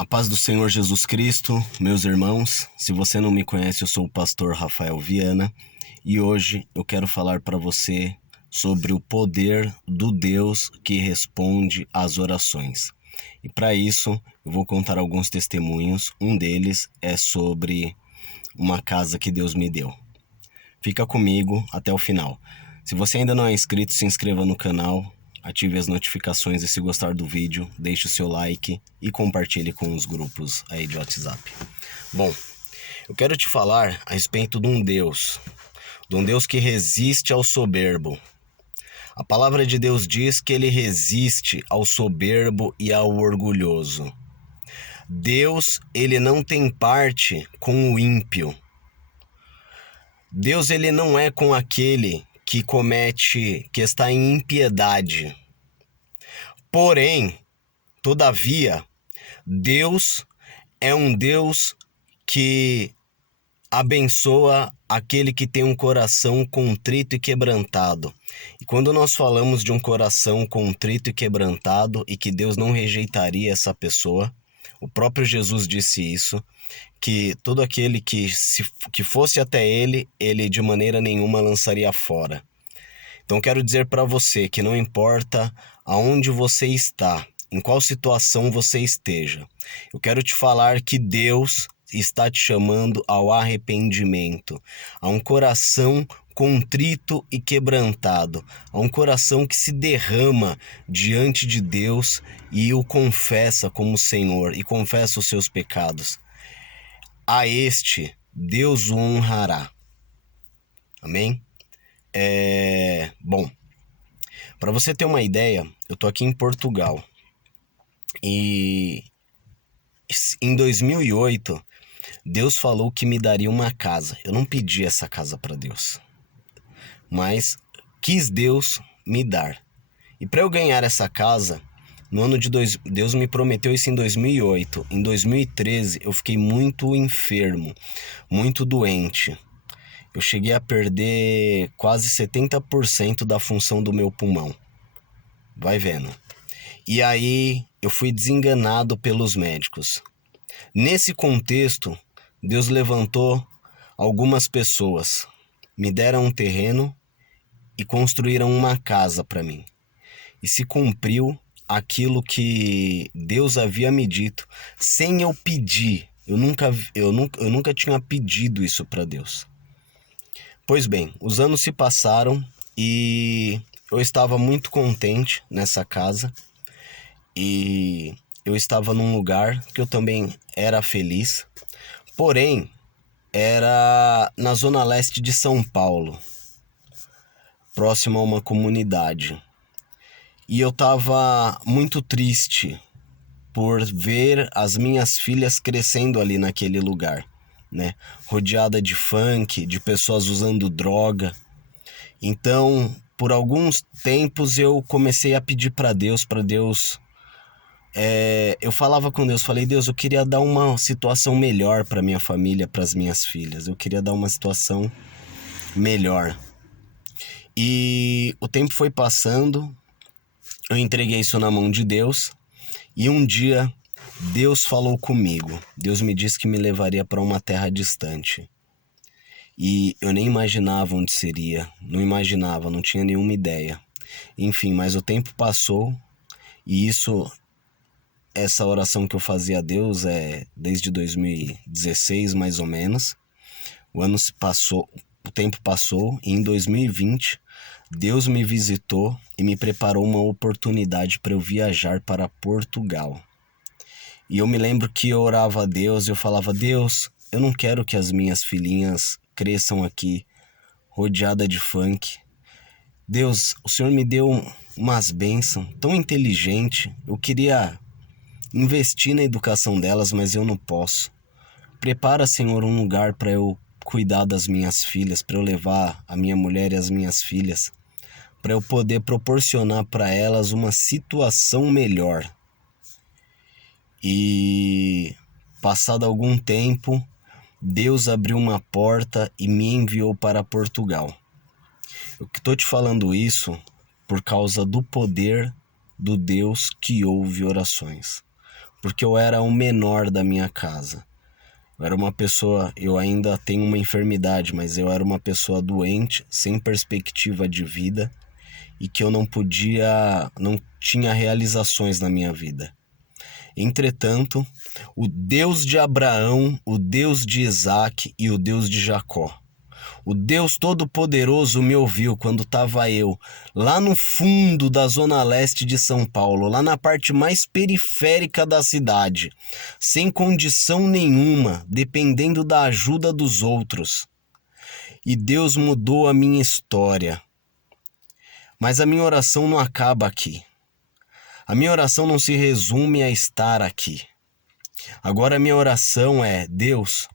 A paz do Senhor Jesus Cristo, meus irmãos. Se você não me conhece, eu sou o pastor Rafael Viana e hoje eu quero falar para você sobre o poder do Deus que responde às orações. E para isso, eu vou contar alguns testemunhos. Um deles é sobre uma casa que Deus me deu. Fica comigo até o final. Se você ainda não é inscrito, se inscreva no canal, ative as notificações e, se gostar do vídeo, deixe o seu like e compartilhe com os grupos aí de WhatsApp. Bom, eu quero te falar a respeito de um Deus que resiste ao soberbo. A palavra de Deus diz que ele resiste ao soberbo e ao orgulhoso. Deus, ele não tem parte com o ímpio. Deus, ele não é com aquele que está em impiedade. Porém, todavia, Deus é um Deus que abençoa aquele que tem um coração contrito e quebrantado. E quando nós falamos de um coração contrito e quebrantado e que Deus não rejeitaria essa pessoa, o próprio Jesus disse isso, que todo aquele que fosse até ele de maneira nenhuma lançaria fora. Então quero dizer para você que não importa aonde você está, em qual situação você esteja, eu quero te falar que Deus está te chamando ao arrependimento, a um coração contrito e quebrantado, a um coração que se derrama diante de Deus e o confessa como Senhor e confessa os seus pecados. A este Deus o honrará. Amém? Bom, para você ter uma ideia, eu tô aqui em Portugal e em 2008 Deus falou que me daria uma casa. Eu não pedi essa casa para Deus, mas quis Deus me dar. E para eu ganhar essa casa, Deus me prometeu isso em 2008. Em 2013 eu fiquei muito enfermo, muito doente. Eu cheguei a perder quase 70% da função do meu pulmão. Vai vendo. E aí eu fui desenganado pelos médicos. Nesse contexto, Deus levantou algumas pessoas, me deram um terreno e construíram uma casa para mim. E se cumpriu aquilo que Deus havia me dito, sem eu pedir. Eu nunca tinha pedido isso para Deus. Pois bem, os anos se passaram e eu estava muito contente nessa casa. E eu estava num lugar que eu também era feliz. Porém, era na zona leste de São Paulo, próximo a uma comunidade. E eu estava muito triste por ver as minhas filhas crescendo ali naquele lugar, né? Rodeada de funk, de pessoas usando droga. Então, por alguns tempos eu comecei a pedir para Deus, eu falava com Deus, falei: Deus, eu queria dar uma situação melhor para minha família, para as minhas filhas. Eu queria dar uma situação melhor. E o tempo foi passando, eu entreguei isso na mão de Deus. E um dia, Deus falou comigo. Deus me disse que me levaria para uma terra distante. E eu nem imaginava onde seria. Não imaginava, não tinha nenhuma ideia. Enfim, mas o tempo passou e essa oração que eu fazia a Deus é desde 2016, mais ou menos. O tempo passou e em 2020 Deus me visitou e me preparou uma oportunidade para eu viajar para Portugal. E eu me lembro que eu orava a Deus e eu falava: Deus, eu não quero que as minhas filhinhas cresçam aqui rodeada de funk. Deus, o Senhor me deu umas bênçãos, tão inteligente. Eu queria investir na educação delas, mas eu não posso. Prepara, Senhor, um lugar para eu cuidar das minhas filhas, para eu levar a minha mulher e as minhas filhas, para eu poder proporcionar para elas uma situação melhor. E passado algum tempo, Deus abriu uma porta e me enviou para Portugal. Eu estou te falando isso por causa do poder do Deus que ouve orações. porque eu era o menor da minha casa. Eu era uma pessoa, eu ainda tenho uma enfermidade, mas eu era uma pessoa doente, sem perspectiva de vida e que eu não tinha realizações na minha vida. Entretanto, o Deus de Abraão, o Deus de Isaac e o Deus de Jacó, o Deus Todo-Poderoso me ouviu quando estava eu lá no fundo da zona leste de São Paulo, lá na parte mais periférica da cidade, sem condição nenhuma, dependendo da ajuda dos outros. E Deus mudou a minha história. Mas a minha oração não acaba aqui. A minha oração não se resume a estar aqui. Agora a minha oração é: Deus,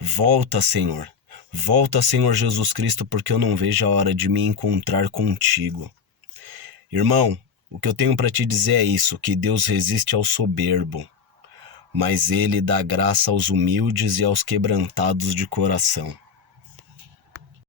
volta, Senhor. Volta, Senhor Jesus Cristo, porque eu não vejo a hora de me encontrar contigo. Irmão, o que eu tenho para te dizer é isso, que Deus resiste ao soberbo, mas Ele dá graça aos humildes e aos quebrantados de coração.